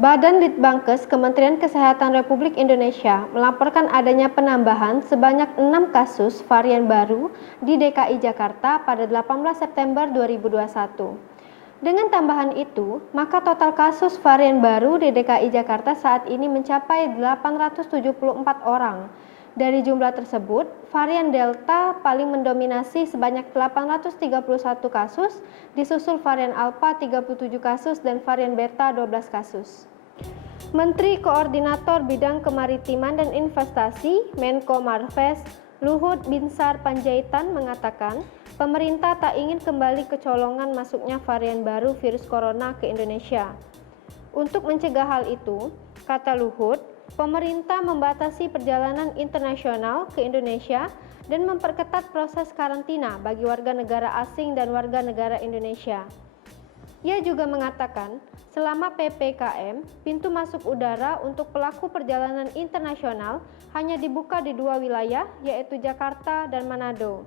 Badan Litbangkes Kementerian Kesehatan Republik Indonesia melaporkan adanya penambahan sebanyak 6 kasus varian baru di DKI Jakarta pada 18 September 2021. Dengan tambahan itu, maka total kasus varian baru di DKI Jakarta saat ini mencapai 874 orang. Dari jumlah tersebut, varian Delta paling mendominasi sebanyak 831 kasus, disusul varian Alpha 37 kasus dan varian Beta 12 kasus. Menteri Koordinator Bidang Kemaritiman dan Investasi, Menko Marves, Luhut Binsar Panjaitan mengatakan, pemerintah tak ingin kembali kecolongan masuknya varian baru virus corona ke Indonesia. Untuk mencegah hal itu, kata Luhut, pemerintah membatasi perjalanan internasional ke Indonesia dan memperketat proses karantina bagi warga negara asing dan warga negara Indonesia. Ia juga mengatakan, selama PPKM, pintu masuk udara untuk pelaku perjalanan internasional hanya dibuka di 2 wilayah, yaitu Jakarta dan Manado.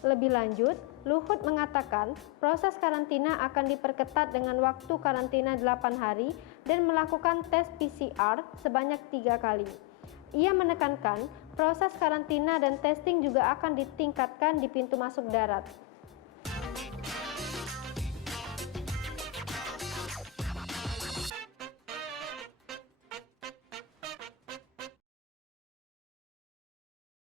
Lebih lanjut, Luhut mengatakan proses karantina akan diperketat dengan waktu karantina 8 hari dan melakukan tes PCR sebanyak 3 kali. Ia menekankan proses karantina dan testing juga akan ditingkatkan di pintu masuk darat.